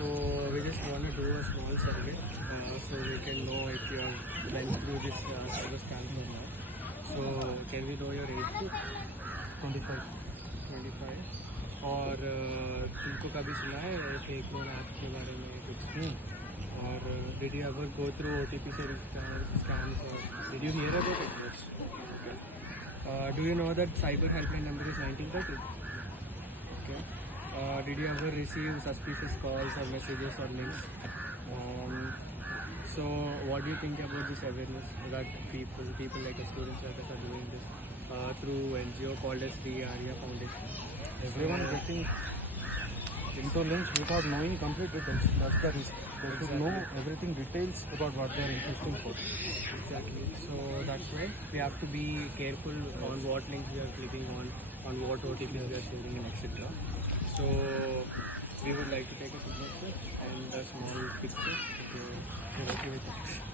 So we just want to do a small survey so we can know if you have went through this cyber scams or not. So can we know your age group? 25. 25. और तुमको कभी सुना है fake loan apps के बारे में कुछ? और did you ever go through OTP scams or did you hear about it? Do you know that cyber helpline number is 1930? Okay. Did you ever receive suspicious calls or messages or links? So what do you think about this awareness that people like students like us are doing this through NGO called as the Arya Foundation? Everyone getting into links without knowing complete details. That's the risk. They should know everything details about what they are interested for. Exactly. So that's why we have to be careful on what links we are clicking on what OTPs we are sharing and etc. So we would like to take a signature and a small picture. So you're okay with that?